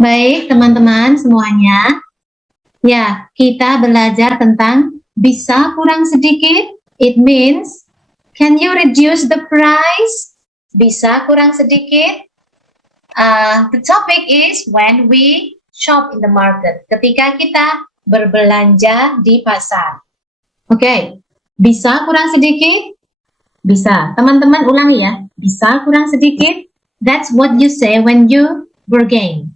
Baik, teman-teman semuanya. Ya, kita belajar tentang bisa kurang sedikit. It means, can you reduce the price? Bisa kurang sedikit. The topic is when we shop in the market. Ketika kita berbelanja di pasar. Oke, bisa kurang sedikit? Bisa. Teman-teman ulangi ya. Bisa kurang sedikit? That's what you say when you bargain.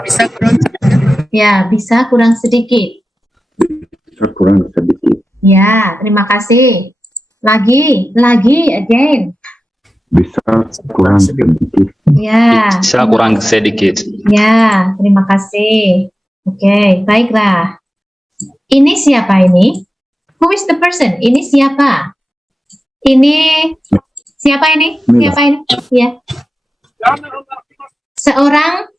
Bisa kurang Ya, bisa kurang sedikit. Bisa kurang sedikit. Ya, terima kasih. Lagi, again. Bisa kurang sedikit. Ya, Bisa kurang sedikit. ya, terima kasih. Oke, baiklah. Ini siapa ini? Who is the person? Ini siapa? Ini siapa ini? Mila. Siapa ini? Ya. Seorang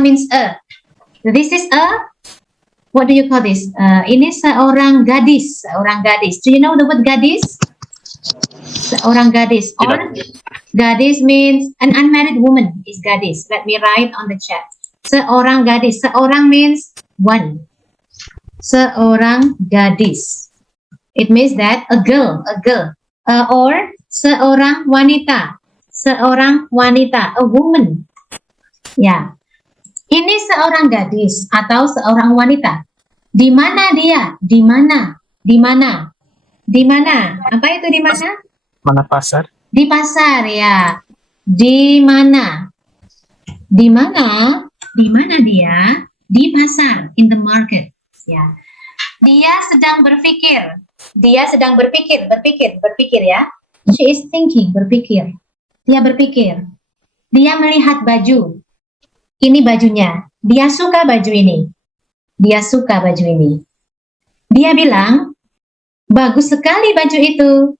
means a. This is a, what do you call this? Ini seorang gadis. Do you know the word gadis? Seorang gadis. Or gadis means an unmarried woman is gadis. Let me write on the chat. Seorang gadis. Seorang means one. Seorang gadis. It means that a girl. Or seorang wanita. A woman. Ya. Ini seorang gadis atau seorang wanita. Di mana dia? Di mana? Apa itu di mana? mana pasar? Di pasar ya. Di mana? Di mana dia? Di pasar, in the market. Ya. Dia sedang berpikir ya. She is thinking, berpikir. Dia berpikir. Dia melihat baju. Ini bajunya. Dia suka baju ini. Dia bilang, bagus sekali baju itu.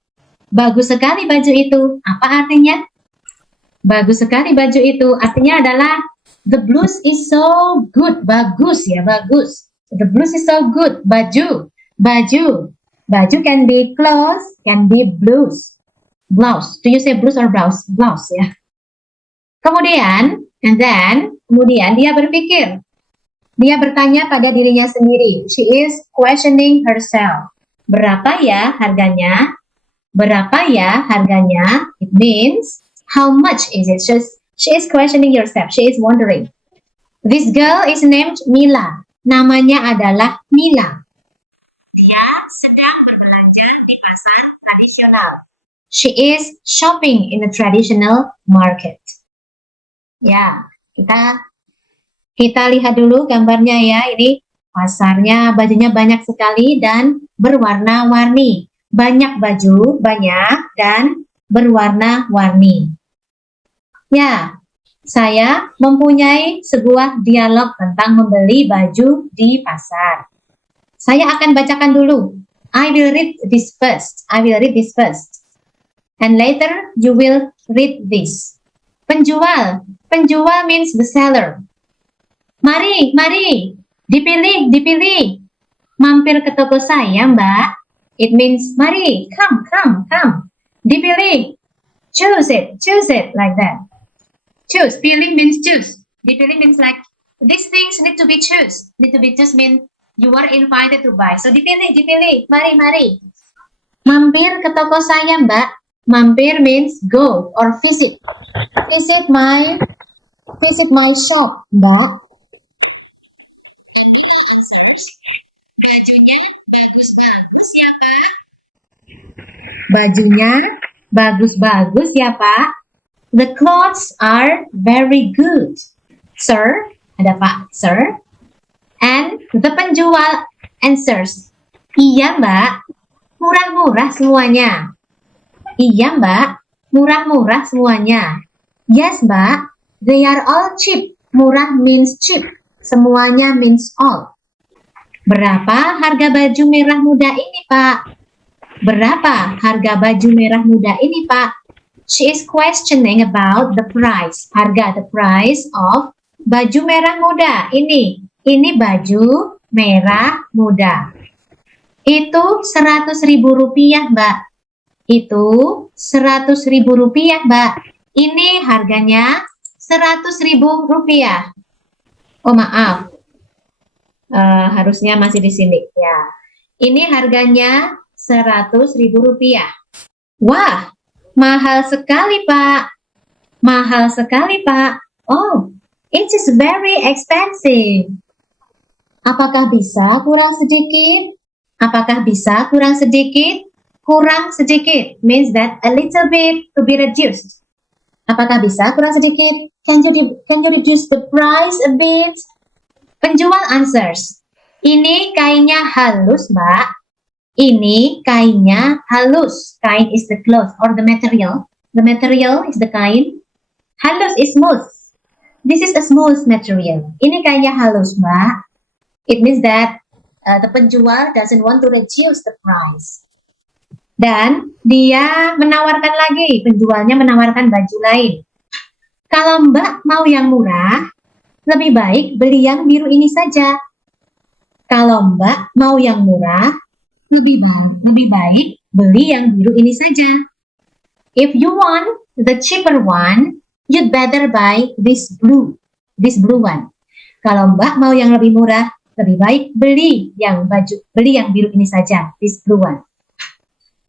Apa artinya? Bagus sekali baju itu. Artinya adalah, the blues is so good. Bagus ya, bagus. The blues is so good. Baju. Baju can be clothes, can be blues. Blouse. Do you say blues or blouse? Blouse ya. Kemudian dia berpikir. Dia bertanya pada dirinya sendiri. She is questioning herself. Berapa ya harganya? It means, how much is it? She is questioning herself. She is wondering. This girl is named Mila. Namanya adalah Mila. Dia sedang berbelanja di pasar tradisional. She is shopping in a traditional market. Ya, kita lihat dulu gambarnya ya. Ini pasarnya, bajunya banyak sekali dan berwarna-warni. Banyak baju, dan berwarna-warni. Ya, saya mempunyai sebuah dialog tentang membeli baju di pasar. Saya akan bacakan dulu. I will read this first. And later you will read this. Penjual means the seller. Mari, dipilih. Mampir ke toko saya, Mbak. It means, mari, come. Dipilih. Choose it, like that. Choose, pilih means choose. Dipilih means like, these things need to be choose. Mean you are invited to buy. So dipilih. Mari. Mampir ke toko saya, Mbak. Mampir means go or visit. Visit my shop, Mbak. Bajunya bagus-bagus ya, Pak. The clothes are very good. Sir, ada Pak, sir. And the penjual answers, iya, Mbak. Murah-murah semuanya. Iya, Mbak. Murah-murah semuanya. Yes, Mbak. They are all cheap. Murah means cheap. Semuanya means all. Berapa harga baju merah muda ini, Pak? She is questioning about the price. The price of baju merah muda. Ini baju merah muda. Itu 100.000 rupiah, Mbak. Ini harganya 100.000 rupiah. Oh maaf, harusnya masih di sini ya. Ini harganya 100.000 rupiah. Wah, mahal sekali Pak. Mahal sekali Pak. Oh, it is very expensive. Apakah bisa kurang sedikit? Apakah bisa kurang sedikit? Kurang sedikit means that a little bit to be reduced. Apakah bisa kurang sedikit? Can you reduce the price a bit? Penjual answers. Ini kainnya halus, Mbak. Ini kainnya halus. Kain is the cloth or the material. The material is the kain. Halus is smooth. This is a smooth material. Ini kainnya halus, Mbak. It means that the penjual doesn't want to reduce the price. Dan dia menawarkan lagi, penjualnya menawarkan baju lain. Kalau Mbak mau yang murah, lebih baik beli yang biru ini saja. Kalau Mbak mau yang murah, lebih baik beli yang biru ini saja. If you want the cheaper one, you'd better buy this blue one. Kalau Mbak mau yang lebih murah, lebih baik beli yang biru ini saja, this blue one.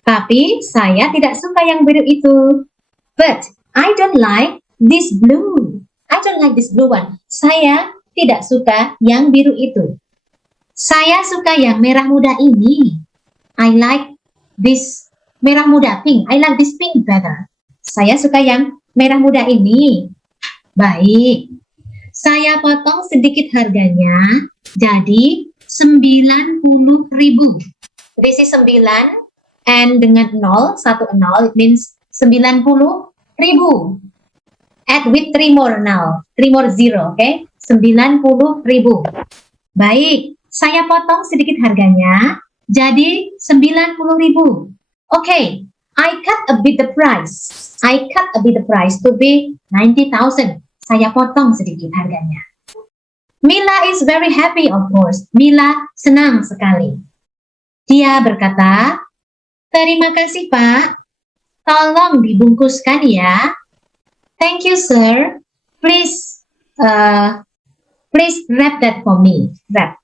Tapi saya tidak suka yang biru itu. But I don't like this blue. I don't like this blue one. Saya tidak suka yang biru itu. Saya suka yang merah muda ini. I like this merah muda pink. I like this pink better. Saya suka yang merah muda ini. Baik. Saya potong sedikit harganya. Jadi 90.000. This is 9 and dengan 0, 1 0, it means 90.000. Add with 3 more now. 3 more 0, okay? 90.000. Baik, saya potong sedikit harganya. Jadi 90.000. Okay, I cut a bit the price. I cut a bit the price to be 90,000. Saya potong sedikit harganya. Mila is very happy, of course. Mila senang sekali. Dia berkata, terima kasih Pak. Tolong dibungkuskan ya. Thank you, sir. Please wrap that for me. Wrap.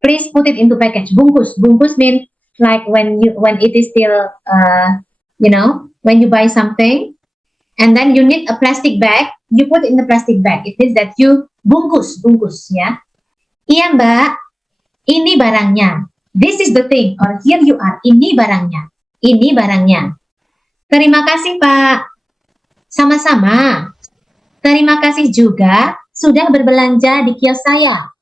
Please put it into package. Bungkus. Bungkus means like when it is still, when you buy something, and then you need a plastic bag, you put it in the plastic bag. It means that you bungkus ya. Iya Mbak, ini barangnya. This is the thing, or here you are. Ini barangnya. Ini barangnya. Terima kasih Pak. Sama-sama. Terima kasih juga sudah berbelanja di kios saya.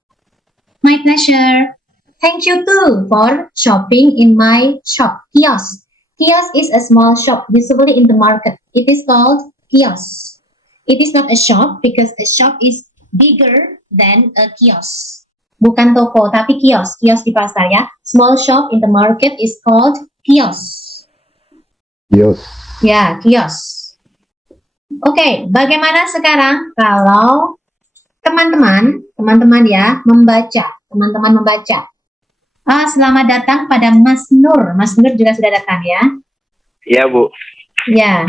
My pleasure. Thank you too for shopping in my shop, kiosk. Kiosk is a small shop, usually in the market. It is called kiosk. It is not a shop because a shop is bigger than a kiosk. Bukan toko, tapi kios. Kios di pasar ya. Small shop in the market is called kiosk. Kios. Ya, kios. Oke, bagaimana sekarang kalau teman-teman ya membaca. Teman-teman membaca. Selamat datang pada Mas Nur. Mas Nur juga sudah datang ya? Iya, Bu. Ya.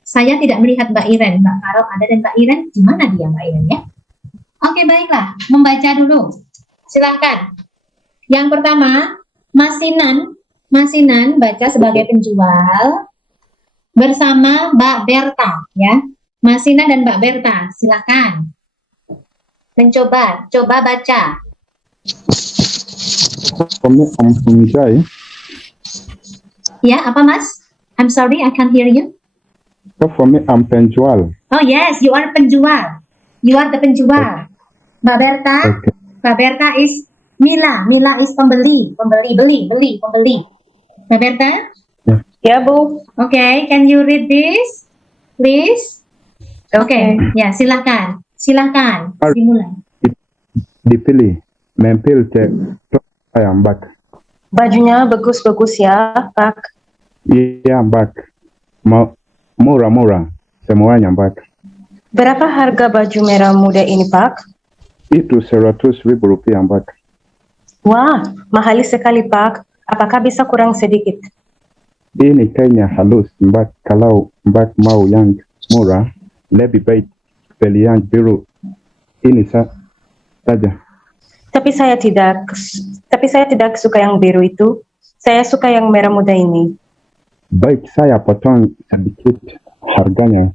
Saya tidak melihat Mbak Iren. Mbak Karo ada dan Mbak Iren. Di mana dia Mbak Iren ya? Oke, baiklah. Membaca dulu. Silahkan. Yang pertama, Masinan baca sebagai penjual bersama Mbak Berta ya. Masinan dan Mbak Berta, silahkan. Coba baca. Ya, apa Mas? I'm sorry, I can't hear you. So for me, I'm penjual. Oh yes, you are penjual. You are the penjual. Mbak Berta, Okay. Mbak Berta is Mila. Mila is pembeli. Mbak Berta? Ya, Bu. Okay, can you read this, please? Okay, ya silahkan. Dimulai. Dipilih, mempil cek, ayam bak. Bajunya bagus-bagus ya, Pak. Iya bak. Murah-murah, semuanya bak. Berapa harga baju merah muda ini, Pak? Itu 100.000 rupiah bak. Wah, mahal sekali, Pak. Apakah bisa kurang sedikit? Ini kayaknya halus, Mbak. Kalau Mbak mau yang murah, lebih baik beli yang biru. Ini saja. Tapi saya tidak suka yang biru itu. Saya suka yang merah muda ini. Baik, saya potong sedikit harganya.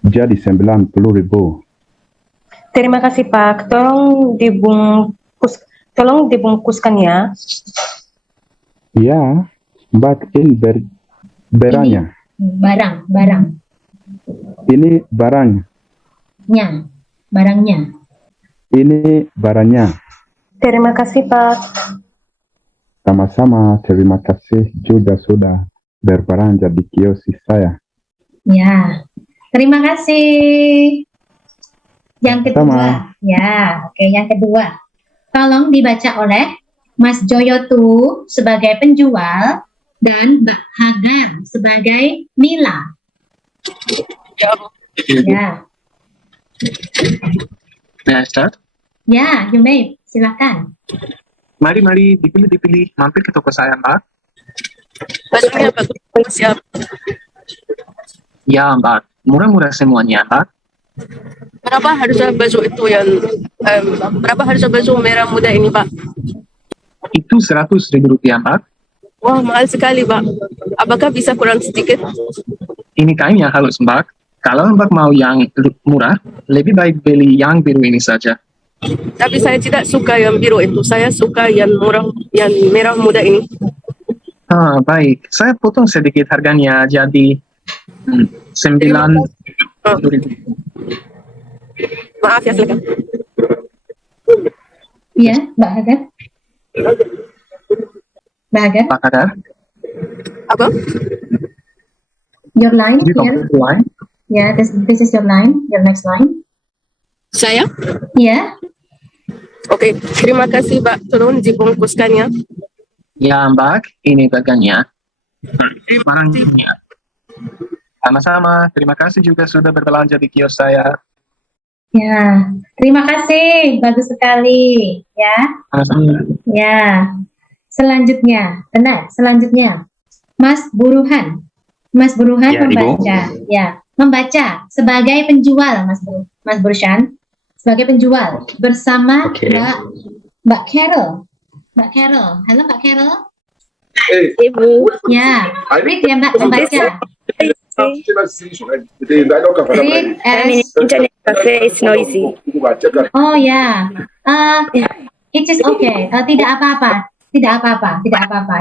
Jadi 90.000. Terima kasih Pak. Tolong dibungkuskan ya. Ya, Mbak ini barangnya. Barang. Ini barangnya. Barangnya. Ini barangnya. Terima kasih Pak. Sama-sama, terima kasih juga sudah berbelanja di kios saya. Ya. Terima kasih. Yang kedua. Sama. Ya, oke, yang kedua. Tolong dibaca oleh Mas Joyotu sebagai penjual dan Mbak Hagar sebagai Mila. Ya. May I start? Ya, you may. Silakan. Mari, dipilih. Mampir ke toko saya, Mbak. Bajunya bagus, siap. Ya, Mbak. Murah-murah semuanya, Mbak. Berapa harga baju itu berapa harga baju merah muda ini, Pak? Itu 100.000 rupiah, Mbak. Wah, mahal sekali, Pak. Apakah bisa kurang sedikit? Ini kainnya halus, Mbak. Kalau Mbak mau yang murah, lebih baik beli yang biru ini saja. Tapi saya tidak suka yang biru itu. Saya suka yang merah muda ini. Baik. Saya potong sedikit harganya, jadi 9.000. Maaf ya, silakan. Ya, Mbak Hagar. Mbak Hagar, Pak Hagar, Apa? your line di here. toko lain. Yeah, this is your line, your next line. Saya? Yeah. Oke, terima kasih, Pak. Tolong dibungkuskannya. Ya, Mbak. Ini bagannya. Barangnya. Sama-sama. Terima kasih juga sudah berbelanja di kios saya. Ya, terima kasih, bagus sekali, ya. Sama-sama. Ya, selanjutnya, benar, selanjutnya, Mas Buruhan Ya, membaca, ya, membaca sebagai penjual, Mas Burhan, sebagai penjual bersama Oke. Mbak Carol, halo Mbak Carol, Ibu, ya, read ya Mbak, membaca, read I'm in as, internet cafe, it's noisy. oh ya, it is okay, tidak apa-apa,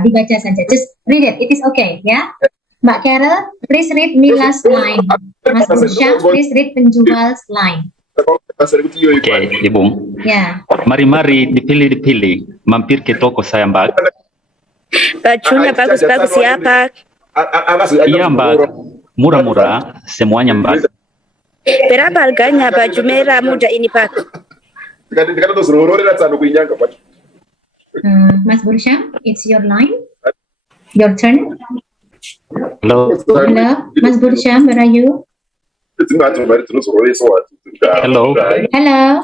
dibaca saja, just read it is okay, ya. Mbak Carol, please read Mila's line. Mas Burhan, please read penjual's line. Oke, Ibu. Ya, Mari, dipilih. Mampir ke toko saya, Mbak. Bajunya bagus-bagus ya, Pak. Iya, Mbak. Murah-murah, semuanya, Mbak. Berapa harganya baju merah muda ini, Pak? Mas Burhan, it's your line. Your turn. Halo, Hello, Mas Burhan, where are you? Hello.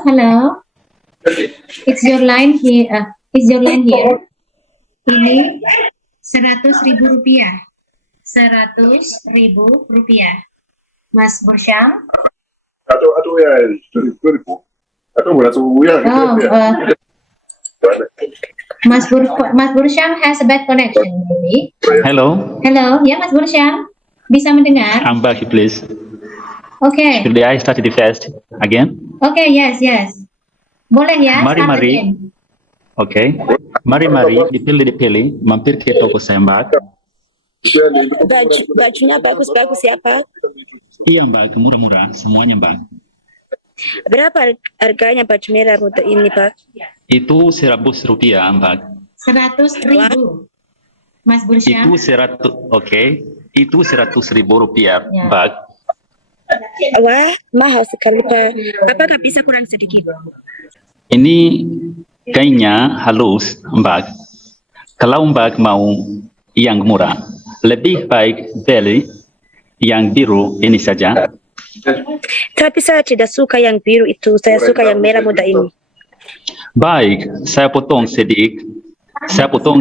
Hello. It's your line here. Ini 100.000 rupiah. 100.000 rupiah. Mas Burhan. Mas Burhan has a bad connection, maybe. Hello. Hello, ya Mas Burhan, bisa mendengar? I'm back, please. Oke. Should I start the fast again? Oke, yes. Boleh ya? Mari. start again. Oke. Mari, dipilih. Mampir ke toko saya, Mbak. Bajunya bagus-bagus ya, Pak. Iya, Mbak. Murah-murah, semuanya, Mbak. Berapa harganya baju merah muda ini, Pak? Itu 100 rupiah, Mbak. 100.000. Mas Burhan. Itu 100, oke. Itu 100.000 rupiah, Ya. Mbak. Wah, mahal sekali, Pak. Apakah bisa kurang sedikit? Ini kainnya halus, Mbak. Kalau Mbak mau yang murah, lebih baik beli yang biru ini saja. Tapi saya tidak suka yang biru itu. Saya suka yang merah muda ini. Baik, saya potong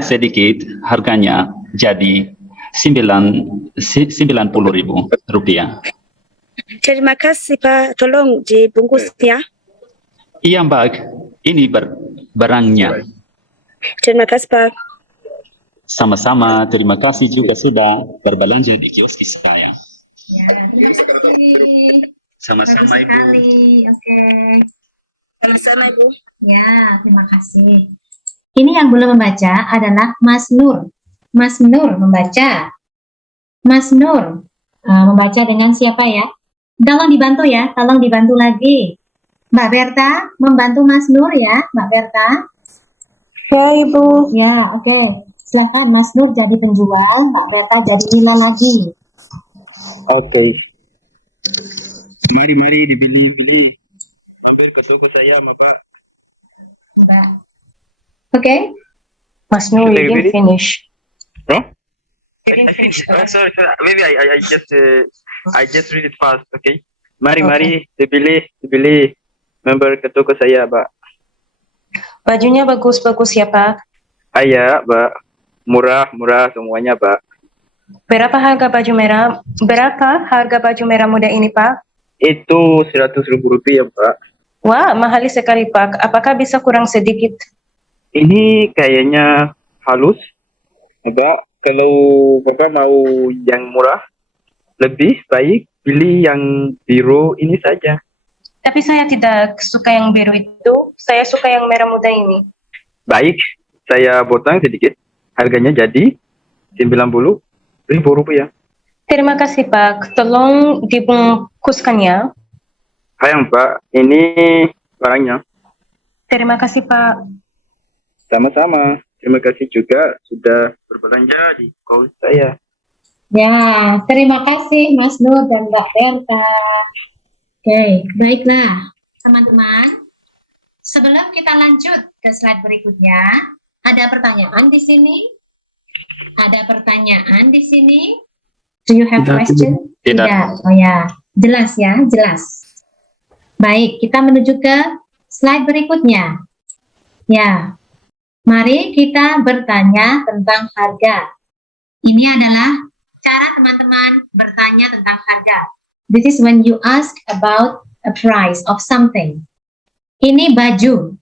sedikit harganya jadi 90.000 rupiah. Terima kasih Pak, tolong dibungkus ya. Iya Mbak, ini barangnya. Terima kasih Pak. Sama-sama, terima kasih juga sudah berbelanja di kios saya. Ya, terima kasih. Sama-sama Bagus Ibu. sekali. Oke. Sama-sama Ibu. Ya, terima kasih. Ini yang belum membaca adalah Mas Nur. Mas Nur membaca. Mas Nur membaca dengan siapa ya? Tolong dibantu ya, tolong dibantu lagi. Mbak Berta membantu Mas Nur ya, Mbak Berta. Ya Ibu. Ya, oke. Silakan Mas Nur jadi penjual, Mbak Berta jadi Mila lagi. Oke. Mari dibeli. Mampir ke toko saya, Bapak. Mbak. Oke. Mas Nur, you didn't finish. Huh? You didn't finish. Sorry. Maybe I just read it fast, okay? Mari dibeli. Member ke toko saya, Pak. Bajunya bagus-bagus ya Pak. Iya, Pak. Murah semuanya, Pak. Berapa harga baju merah muda ini Pak? Itu 100.000 rupiah, Pak. Wah, mahal sekali Pak. Apakah bisa kurang sedikit? Ini kayaknya halus. Pak, kalau Bapak mau yang murah, lebih baik pilih yang biru ini saja. Tapi saya tidak suka yang biru itu. Saya suka yang merah muda ini. Baik, saya potong sedikit. Harganya jadi 90.000 rupiah. Terima kasih Pak. Tolong dibungkuskan ya. Sayang, Pak. Ini barangnya. Terima kasih Pak. Sama-sama. Terima kasih juga sudah berbelanja di kaos saya. Ya, terima kasih Mas Nur dan Mbak Berta. Oke, baiklah teman-teman. Sebelum kita lanjut ke slide berikutnya, ada pertanyaan di sini? Ada pertanyaan di sini? Do you have question? Tidak. Oh ya, jelas ya, jelas. Baik, kita menuju ke slide berikutnya. Ya, mari kita bertanya tentang harga. Ini adalah cara teman-teman bertanya tentang harga. This is when you ask about a price of something. Ini baju.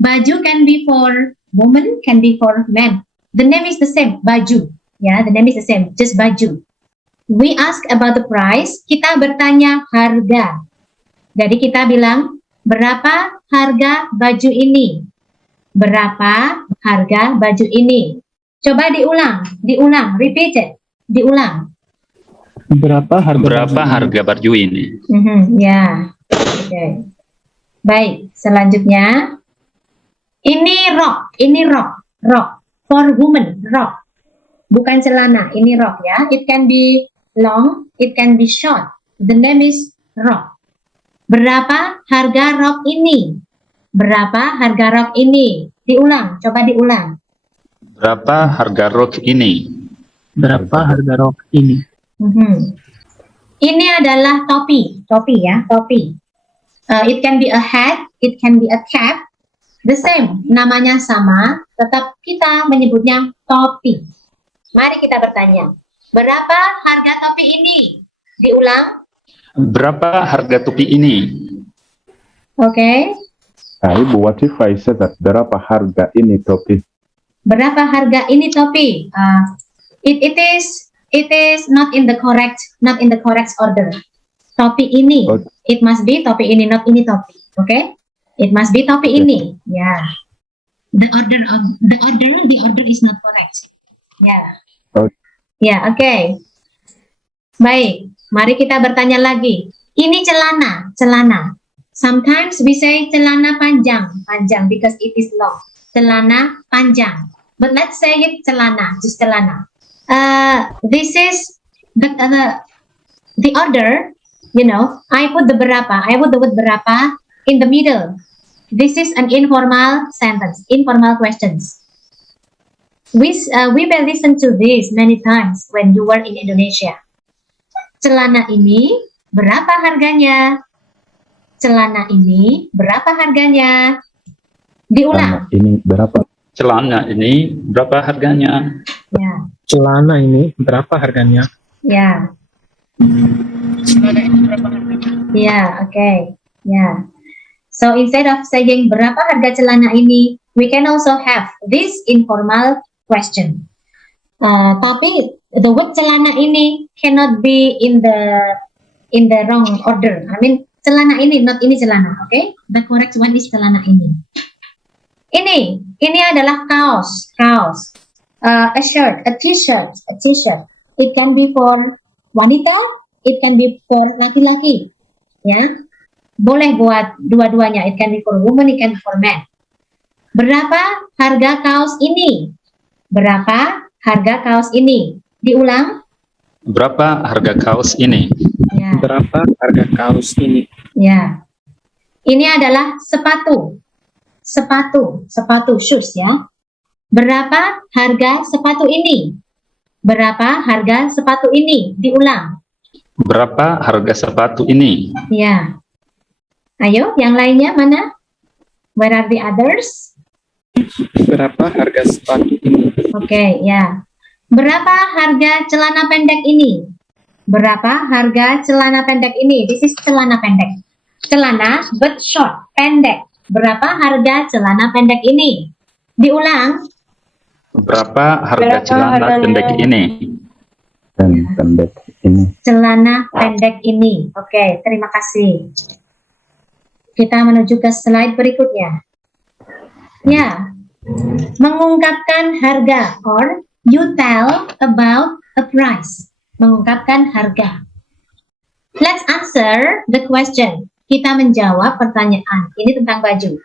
Baju can be for woman, can be for men. The name is the same, baju. Ya, the name is the same, just baju. We ask about the price, kita bertanya harga. Jadi kita bilang, berapa harga baju ini? Berapa harga baju ini? Coba diulang, repeat it, diulang. Berapa harga baju ini? Ya, oke. Baik, selanjutnya. Ini rok. For woman, rok. Bukan celana, ini rok ya. It can be long, it can be short. The name is rok. Berapa harga rok ini? Berapa harga rok ini? Diulang, coba diulang. Berapa harga rok ini? Ini adalah topi ya, topi. It can be a hat, it can be a cap. The same, namanya sama, tetap kita menyebutnya topi. Mari kita bertanya, berapa harga topi ini? Diulang. Berapa harga topi ini? Oke. Ibu, what if I said that berapa harga ini topi? Berapa harga ini topi? It is not in the correct order. Topi ini, it must be topi ini, not ini topi. Okay? It must be topi ini. Yeah. The order is not correct. Yeah. Ya, oke. Baik, mari kita bertanya lagi. Ini celana. Sometimes we say celana panjang because it is long. Celana panjang. But let's say it celana, just celana. This is the order, you know, I put the word berapa in the middle. This is an informal sentence, informal questions. We will listen to this many times when you were in Indonesia. Celana ini berapa harganya? Celana ini berapa harganya? Diulang. Ini berapa? Celana ini berapa harganya? Ya. celana ini berapa harganya? Ya, Celana itu berapa harganya? ya, oke. Ya. So instead of saying berapa harga celana ini, we can also have this informal question. Tapi the word celana ini cannot be in the wrong order. I mean celana ini, not ini celana. Okay? The correct one is celana ini. Ini adalah kaos. A shirt, a t-shirt. It can be for wanita, it can be for laki-laki. Ya. Boleh buat dua-duanya. It can be for woman, it can be for man. Berapa harga kaos ini? Berapa harga kaos ini? Diulang. Berapa harga kaos ini? Ya. Berapa harga kaos ini? Ya. Ini adalah sepatu. Sepatu shoes ya. Berapa harga sepatu ini? Berapa harga sepatu ini? Diulang. Berapa harga sepatu ini? Ya. Ayo, yang lainnya mana? Where are the others? Berapa harga sepatu ini? Oke, ya. Berapa harga celana pendek ini? Berapa harga celana pendek ini? This is celana pendek. Celana but short, pendek. Berapa harga celana pendek ini? Diulang. Berapa harga Berapa celana harganya? pendek ini? Dan pendek ini. Celana pendek ini. Oke, terima kasih. Kita menuju ke slide berikutnya. Ya, mengungkapkan harga or you tell about a price. Mengungkapkan harga. Let's answer the question. Kita menjawab pertanyaan. Ini tentang baju.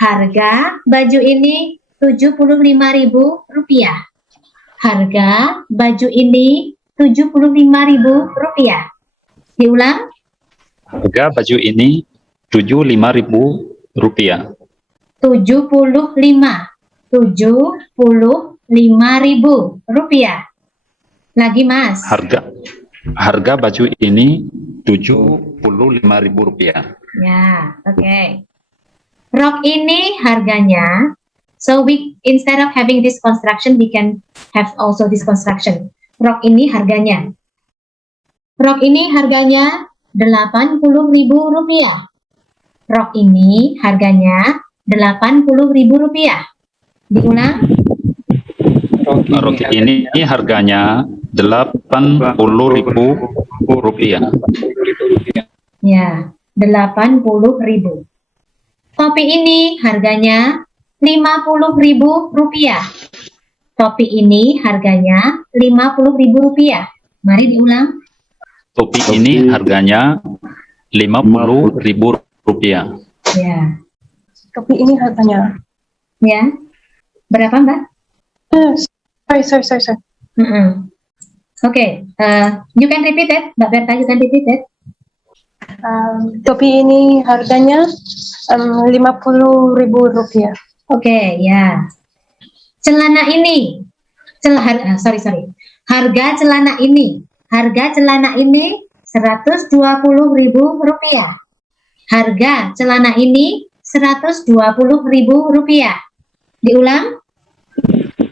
Harga baju ini Rp75.000. Harga baju ini Rp75.000. Diulang. Harga baju ini Rp75.000. 75.000 rupiah. Lagi Mas. Harga baju ini Rp75.000. Ya, oke. Rok ini harganya. So we instead of having this construction, we can have also this construction. Rok ini harganya. Rok ini harganya Rp80.000. Rok ini harganya Rp80.000. Diulang. Rok ini harganya Rp80.000. Ya, 80.000. Topi ini harganya Rp50.000. Topi ini harganya Rp50.000. Mari diulang. Topi ini harganya Rp50.000. Ya, Topi ini harganya. ya. Berapa Mbak? Sorry. Okay, you can repeat it, Mbak Berta. You can repeat it. Topi ini harganya Rp50.000. Oke, ya. Celana ini, harga celana ini Rp120.000. Harga celana ini Rp120.000. Diulang.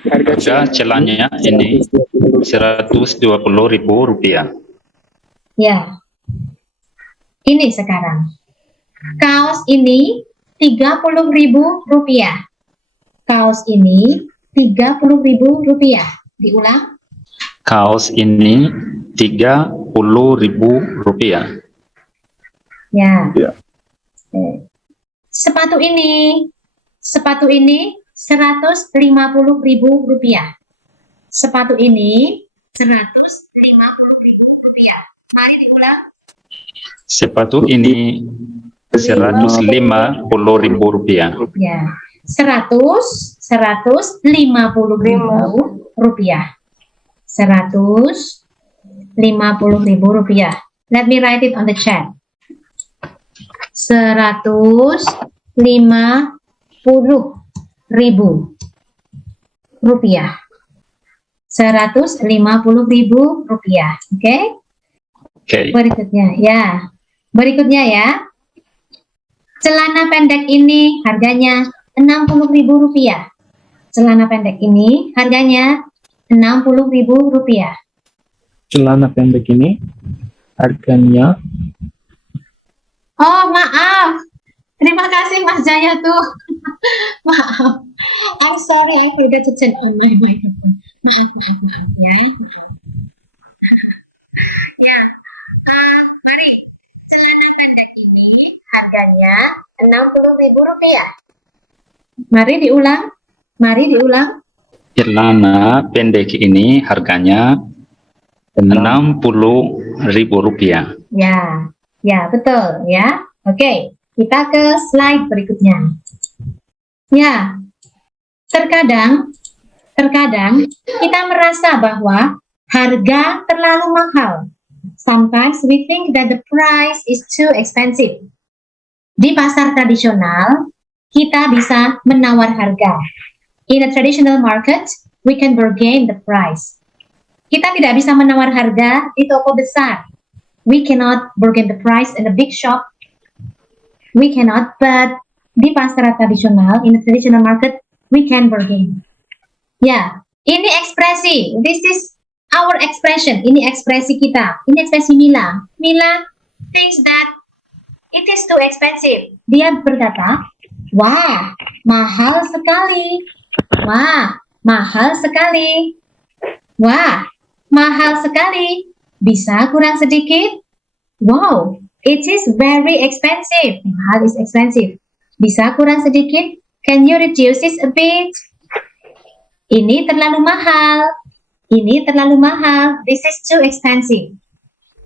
Harga celananya ini Rp120.000. Ya. Ini sekarang. Kaos ini Rp30.000. Kaos ini Rp30.000. Diulang. Kaos ini Rp30.000. Ya. Ya. Oke. Sepatu ini Rp150.000. Sepatu ini Rp150.000. Mari diulang. Sepatu ini Rp150.000. Ya. Rp150.000. Rp150.000. Let me write it on the chat. Rp150.000. Rp150.000. Oke? Oke. Berikutnya ya. Celana pendek ini harganya Rp60.000. Celana pendek ini harganya 60.000 rupiah. Celana pendek ini harganya Oh, maaf. Terima kasih Mas Jaya tuh. Maaf. I'm sorry, I forgot to turn on my microphone. Maaf ya. Ya, mari. Celana pendek ini harganya 60.000 rupiah. Mari diulang. Celana pendek ini harganya 60.000 rupiah. Ya, betul ya. Oke, kita ke slide berikutnya. Ya, terkadang kita merasa bahwa harga terlalu mahal. Sometimes we think that the price is too expensive. Di pasar tradisional, kita bisa menawar harga. In a traditional market, we can bargain the price. Kita tidak bisa menawar harga di toko besar. We cannot bargain the price in a big shop. We cannot, but di pasar tradisional, in a traditional market, we can bargain. Ya, ini ekspresi. This is our expression. Ini ekspresi kita. Ini ekspresi Mila. Mila thinks that it is too expensive. Dia berkata, wah, mahal sekali. Wah, mahal sekali. Wah, mahal sekali. Bisa kurang sedikit? Wow, it is very expensive. Mahal is expensive. Bisa kurang sedikit? Can you reduce it a bit? Ini terlalu mahal. Ini terlalu mahal. This is too expensive.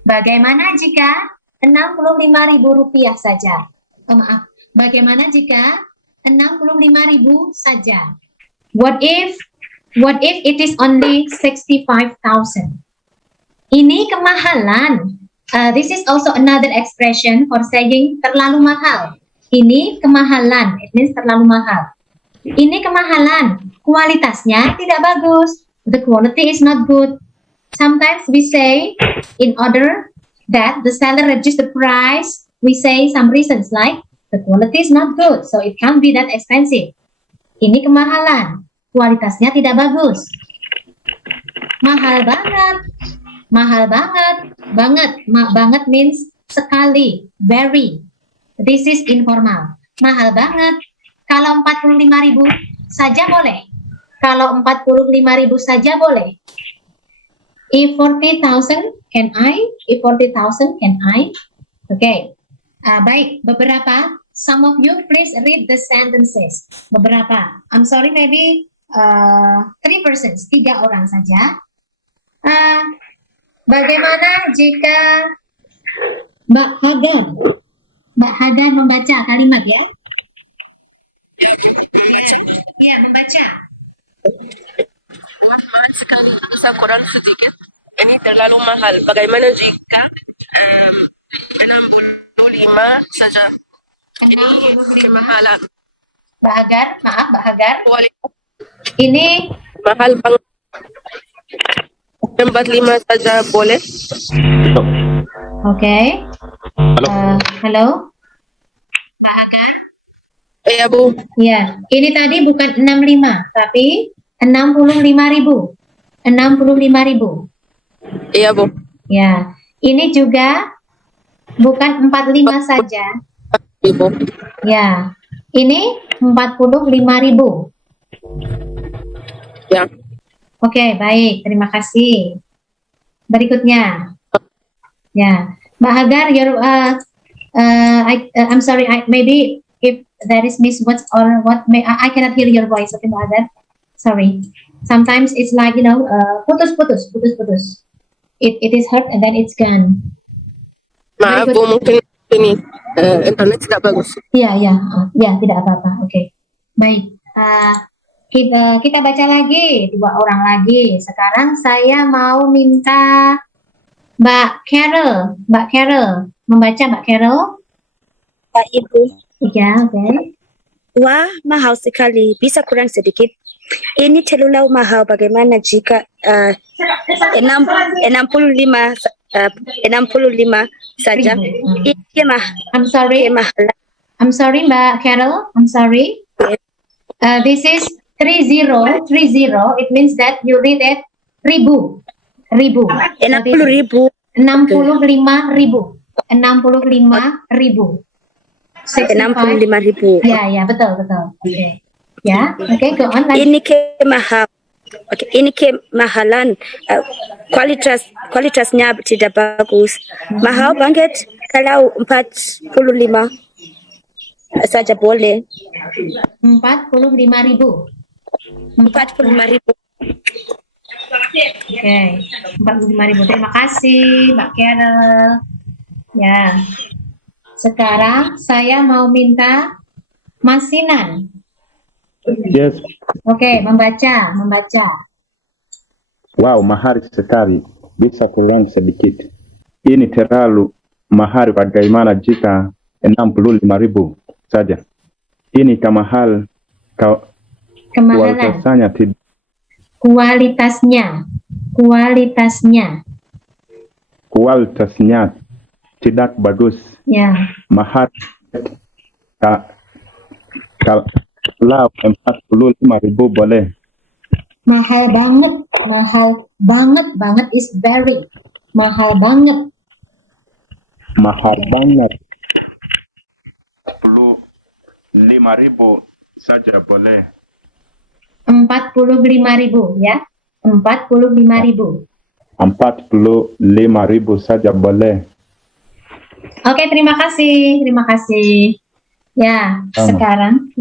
Bagaimana jika 65.000 rupiah saja? Maaf. Bagaimana jika 65.000 saja? What if it is only 65,000? Ini kemahalan. This is also another expression for saying terlalu mahal. Ini kemahalan. It means terlalu mahal. Ini kemahalan. Kualitasnya tidak bagus. The quality is not good. Sometimes we say, in order that the seller reduce the price, we say some reasons like the quality is not good, so it can't be that expensive. Ini kemahalan. Kualitasnya tidak bagus. Mahal banget. Mahal banget. Banget means sekali. Very. This is informal. Mahal banget. Kalau 45.000 saja boleh. Kalau 45.000 saja boleh. If 40,000 can I? If 40,000 can I? Okay. Baik, beberapa. Some of you please read the sentences. Beberapa. I'm sorry, maybe 3 persons, 3 orang saja. Bagaimana jika Mbak Hadan membaca kalimat ya? Iya, membaca. Mahal sekali, bisa kurang sedikit. Ini terlalu mahal. Bagaimana jika 65 saja? Ini kemahalan. Mbak Hagar. Kualitas Ini mahal banget. 45 saja boleh? oke. Halo. Mbak Hagar. Iya, Bu. Ya, ini tadi bukan 65, tapi 65.000. 65.000. Iya, Bu. Ya, ini juga bukan 45 saja. Ibu. Ya, ini 45.000. Ya. Oke, baik. Terima kasih. Berikutnya. Ya, Mbak Hagar, I'm sorry, maybe if there is miswords or what, I cannot hear your voice. Okay, Mbak Hagar. Sorry. Sometimes it's like, putus. It is heard and then it's gone. Maaf, Bu, mungkin ini internet tidak bagus. Ya, tidak apa-apa. Oke. Baik. Kita baca lagi 2 orang lagi. Sekarang saya mau minta Mbak Carol membaca. Mbak Carol. Pak Ibu. Ya, oke. Wah, mahal sekali. Bisa kurang sedikit? Ini terlalu mahal. Bagaimana jika 65 saja? Ini mahal. I'm sorry, Mbak Carol. I'm sorry. This is 30. It means that you read it ribu. 60.000. 65.000. 65.000. 65.000. Ya, betul. Oke. Ya, oke, go on. Lanjut. Ini mahal. Oke, ini mahalan. Kualitasnya tidak bagus. Mahal banget. Kalau 45 saja boleh. 45.000. 45.000. Oke, 45.000. Terima kasih, Mbak Carol. Ya. Sekarang saya mau minta Mas Sinan. Yes. Oke, membaca. Wow, mahali sekali. Bisa kurang sedikit. Ini terlalu mahali bagaimana jika 65.000 saja. Ini kemahalan. Kemahalan. Kualitasnya tidak bagus. Ya. Mahal. Kalau 45.000 boleh. Mahal banget is very. Mahal banget. 45.000 saja boleh. 45.000 ya. 45.000. 45.000 saja boleh. Oke, terima kasih. Ya, sekarang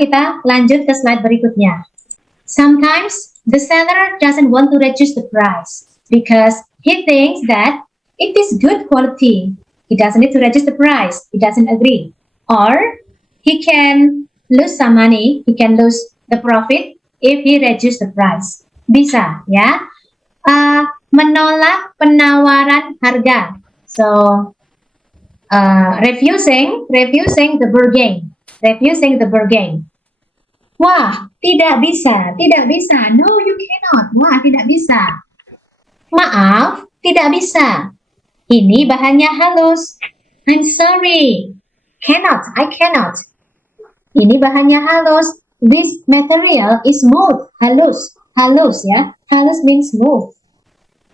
kita lanjut ke slide berikutnya. Sometimes the seller doesn't want to reduce the price because he thinks that it is good quality. He doesn't need to reduce the price. He doesn't agree. Or he can lose some money. He can lose the profit if he reduce the price. Bisa, ya. Menolak penawaran harga. So, refusing the bargain. Wah, tidak bisa. No, you cannot. Wah, tidak bisa. Maaf, tidak bisa. Ini bahannya halus. I'm sorry. I cannot. Ini bahannya halus. This material is smooth. Halus ya. Halus means smooth.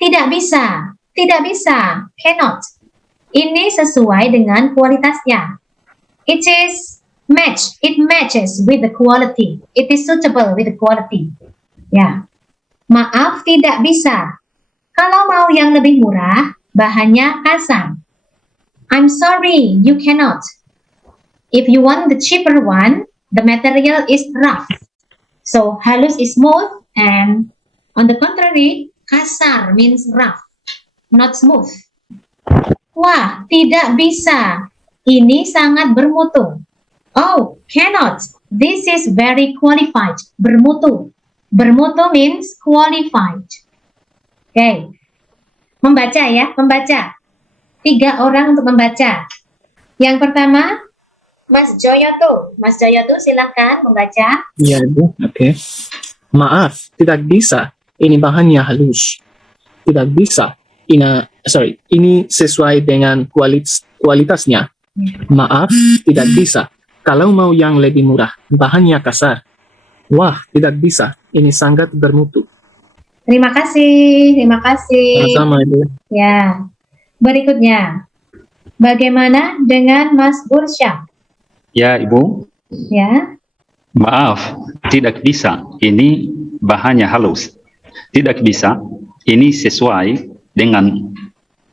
Tidak bisa. Cannot. Ini sesuai dengan kualitasnya. It matches with the quality. It is suitable with the quality. Ya. Maaf, tidak bisa. Kalau mau yang lebih murah, bahannya kasar. I'm sorry, you cannot. If you want the cheaper one, the material is rough. So, halus is smooth, and on the contrary, kasar means rough, not smooth. Wah, tidak bisa. Ini sangat bermutu. Oh, cannot. This is very qualified. Bermutu. Bermutu means qualified. Okay. Membaca ya, membaca. 3 orang untuk membaca. Yang pertama, Mas Joyoto. Mas Joyoto, silakan membaca. Ya, Ibu. Oke. Maaf, tidak bisa. Ini bahannya halus. Tidak bisa. Ini sesuai dengan kualitasnya. Maaf, tidak bisa. Kalau mau yang lebih murah, bahannya kasar. Wah, tidak bisa. Ini sangat bermutu. Terima kasih. Sama-sama, Ibu. Ya. Berikutnya, bagaimana dengan Mas Bursyam? Ya, Ibu. Ya. Maaf, tidak bisa. Ini bahannya halus. Tidak bisa. Ini sesuai dengan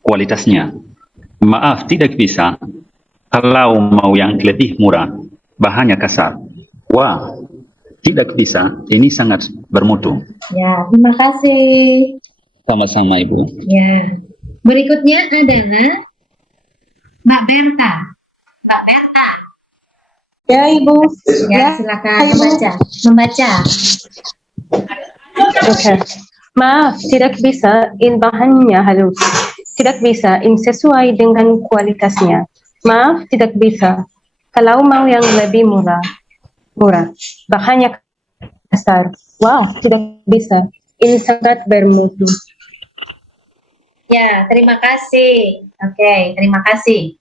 kualitasnya. Maaf, tidak bisa. Kalau mau yang lebih murah, bahannya kasar. Wah, tidak bisa. Ini sangat bermutu. Ya, terima kasih. Sama-sama, Ibu. Ya. Berikutnya adalah Mbak Berta. Mbak Berta. Ya, Ibu. Ya, silakan membaca. Oke. Maaf, tidak bisa. In bahannya halus. Tidak bisa. In sesuai dengan kualitasnya. Maaf, tidak bisa. Kalau mau yang lebih murah. Bahannya kasar. Wah, tidak bisa. Ini sangat bermutu. Ya, terima kasih. Oke, terima kasih.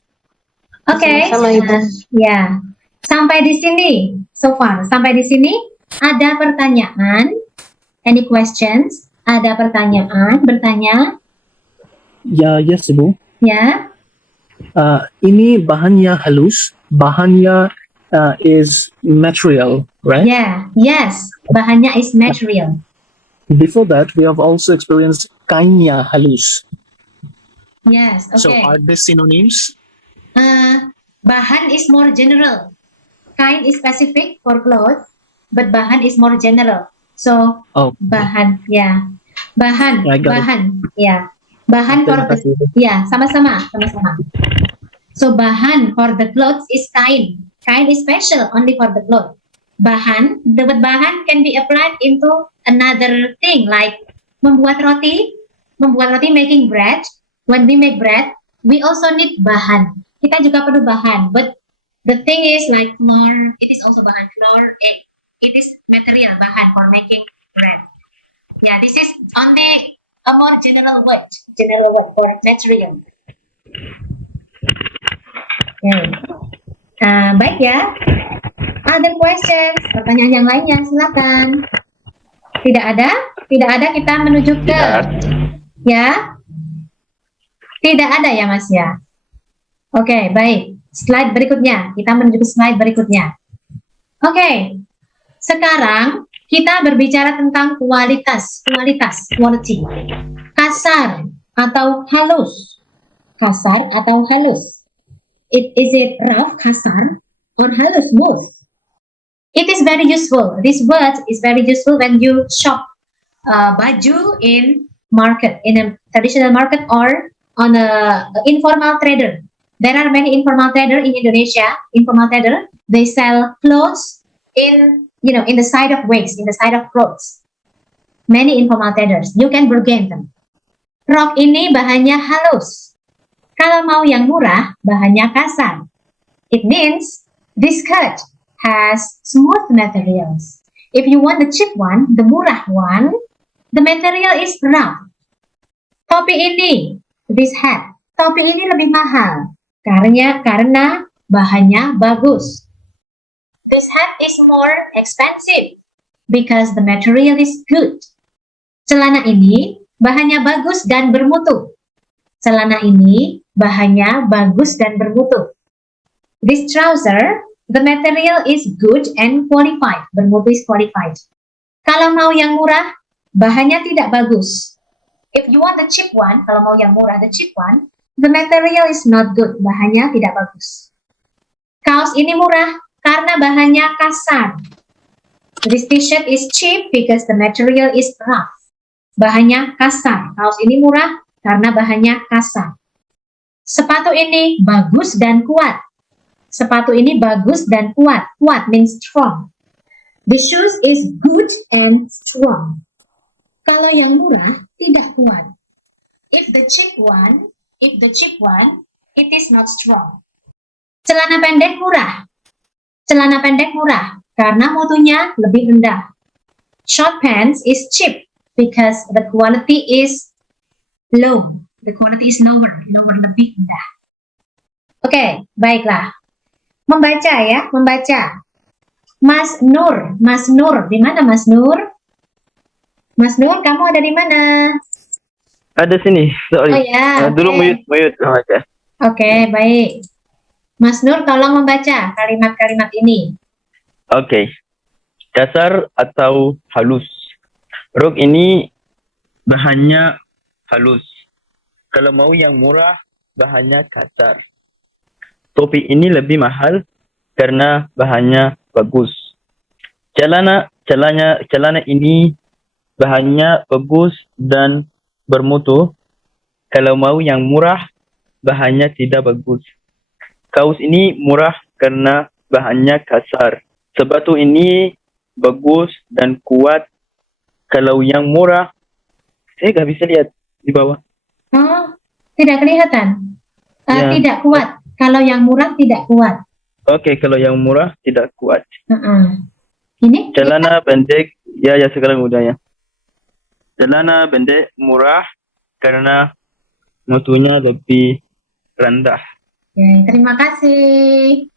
Oke. Sama-sama, Ibu. Ya. Sampai di sini. So far, sampai di sini ada pertanyaan? Any questions? Ada pertanyaan, bertanya, Ya, yes, Ibu. ya? Ini bahannya halus. Bahannya is material, right? Yeah, yes. Bahannya is material. Before that, we have also experienced kainnya halus. Yes, So okay. are they synonyms? Bahan is more general. Kain is specific for clothes, but bahan is more general. So Oh, bahan, ya. Bahan, I got it. bahan, ya. Bahan for Terima the, kasih, Ibu. ya, sama-sama. So bahan for the clothes is kain. Kain is special only for the clothes. Bahan, the word bahan can be applied into another thing like membuat roti, making bread. When we make bread, we also need bahan. Kita juga perlu bahan, but the thing is like flour, it is also bahan, flour, egg. It is material, bahan for making bread. Yeah, this is only a more general word for material. Baik ya. Other questions? Pertanyaan yang lainnya, silakan. Tidak ada? Tidak ada, kita menuju ke... Tidak. Ya? Tidak ada ya, Mas ya? Oke, baik. Slide berikutnya. Kita menuju ke slide berikutnya. Oke. Sekarang kita berbicara tentang kualitas, quality. Kasar atau halus. Kasar atau halus. Is it rough, kasar, or halus, smooth? It is very useful. This word is very useful when you shop baju in market, in a traditional market or on a informal trader. There are many informal trader in Indonesia. Informal trader, they sell clothes in the side of waist, in the side of clothes. Many informal traders. You can bargain them. Rok ini bahannya halus. Kalau mau yang murah, bahannya kasar. It means this skirt has smooth materials. If you want the cheap one, the murah one, the material is rough. Topi ini, this hat, topi ini lebih mahal karena bahannya bagus. This hat is more expensive because the material is good. Celana ini bahannya bagus dan bermutu. Celana ini bahannya bagus dan bermutu. This trouser, the material is good and qualified. Bermutu is qualified. Kalau mau yang murah, bahannya tidak bagus. If you want the cheap one, kalau mau yang murah, the cheap one, the material is not good. Bahannya tidak bagus. Kaos ini murah karena bahannya kasar. This t-shirt is cheap because the material is rough. Bahannya kasar. Kaos ini murah karena bahannya kasar. Sepatu ini bagus dan kuat. Sepatu ini bagus dan kuat. Kuat means strong. The shoes is good and strong. Kalau yang murah, tidak kuat. If the cheap one, it is not strong. Celana pendek murah. Celana pendek murah karena mutunya lebih rendah. Short pants is cheap because the quality is low. The quality is lower, lebih rendah. Oke, baiklah. Membaca ya, membaca. Mas Nur, di mana Mas Nur? Mas Nur, kamu ada di mana? Ada sini, sorry. Oh ya. Dulu mute. Oke, baik. Mas Nur, tolong membaca kalimat-kalimat ini. Oke. Kasar atau halus. Rok ini bahannya halus. Kalau mau yang murah, bahannya kasar. Topi ini lebih mahal karena bahannya bagus. Celana ini bahannya bagus dan bermutu. Kalau mau yang murah, bahannya tidak bagus. Kaos ini murah karena bahannya kasar. Sepatu ini bagus dan kuat. Kalau yang murah, saya nggak bisa lihat di bawah. Oh, tidak kelihatan. Ya. Tidak kuat. Kalau yang murah tidak kuat. Oke, kalau yang murah tidak kuat. Ini? Celana pendek, ya sekarang udah ya. Celana pendek murah karena mutunya lebih rendah. Ya, terima kasih.